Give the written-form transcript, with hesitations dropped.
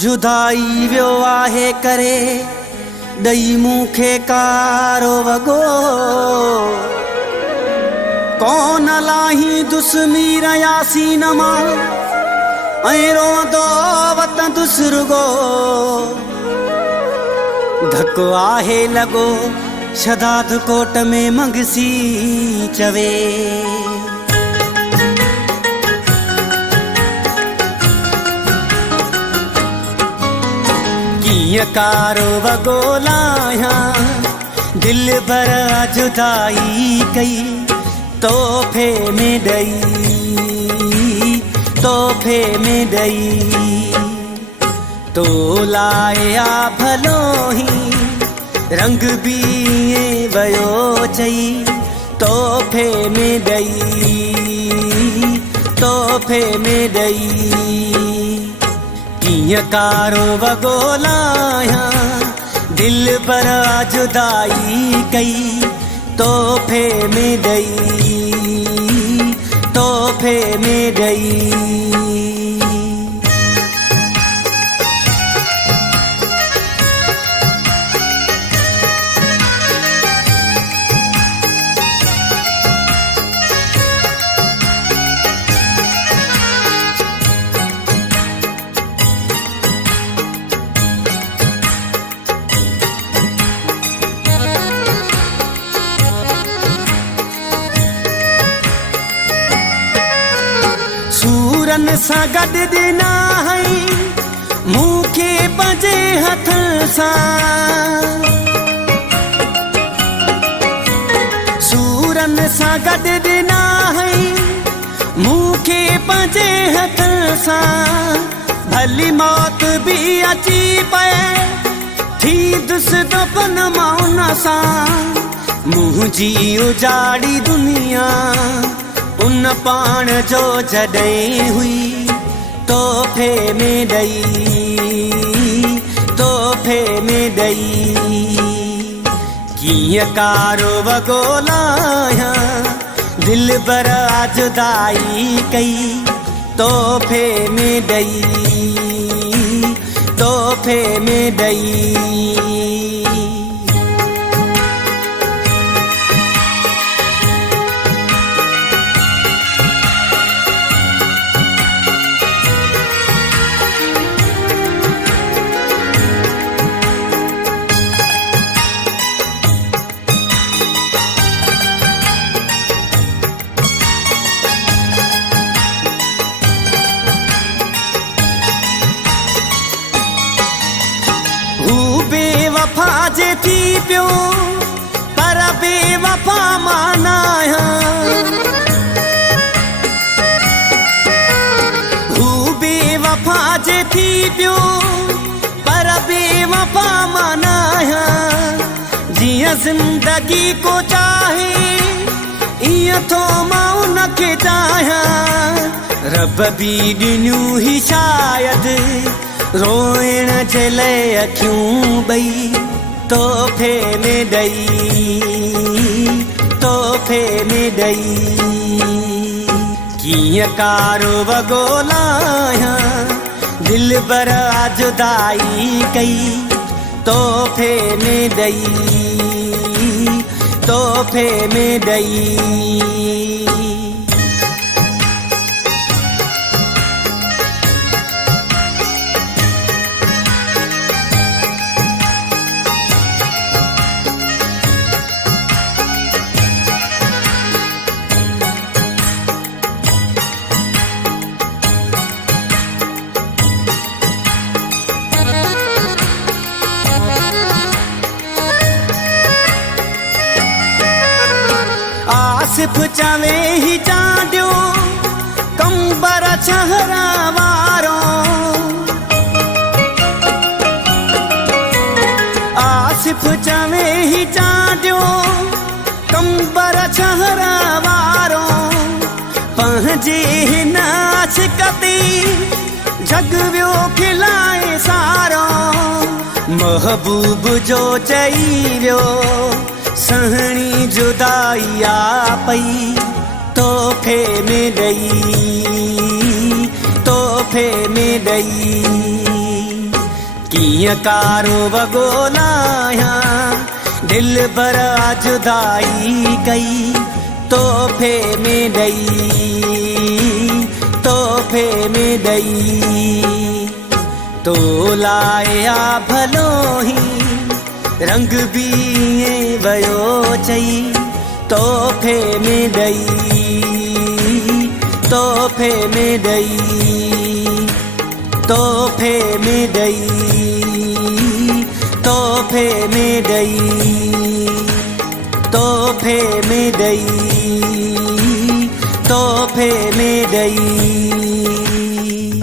जुदाई वियो आहे करे ॾई मूंखे कारो वॻो कौन लाही दुस्मी रयासी न मां ऐं रोंदो वतन दुसरुगो धको आहे लॻो शदाद कोट में मंगसी चवे कीअं कारो वॻो लाहियां दिल भर जुदाई कई तोहफ़े में ॾई तो लाया भलो ही रंग भी वयो चई तोहफ़े में ॾई कीअं कारो वॻो लाहियां दिल पर जुदाई कई तोहफ़े में ॾई सूरन सां गॾु ॾिना हई मूंखे पंहिंजे हथ सां सूरन सां गॾु ॾिना हई मूंखे पंहिंजे हथ सां भली मौत भी अची पए थी दुस दफ़न मौन सां मुंहिंजी उजाड़ी दुनिया उन पाण जो जॾहिं हुई तोहफ़े में ॾई कीअं कारो वॻो लाहियां दिल भर जुदाई कई तोहफ़े में ॾई बेवफा जे थी पियो पर बेवफा मानाया हू बेवफा जे थी पियो पर बेवफा मानाया जियां जिंदगी को चाहे इयां थो मां उनखे चाहियां रब भी ॾिनियूं ही शायदि रोइण जे लाइ अखियूं ॿई तोहफ़े में ॾई कीअं कारो वॻो लाहियां दिल भर जुदाई कई तोहफ़े में ॾई आसिफ चवे ही चांडियो कंबर चहरा वारो आसिफ चवे ही चांडियो कंबर चहरा वारो पंहिंजे हिन आशिक़ती जग वियो खिलाए सारो महबूब जो चई वियो सहणी जुदाई आ पई तोहफ़े में ॾई कीअं कारो वॻो लाहियां दिल पर जुदाई कई तोहफ़े में ॾई तोहफ़े में ॾई तो लाया भलो ही रंग भी वयो चई तोहफ़े में ॾई तोहफ़े में ॾई तोहफ़े में ॾई तोहफ़े में ॾई तोहफ़े में ॾई तोहफ़े में ॾई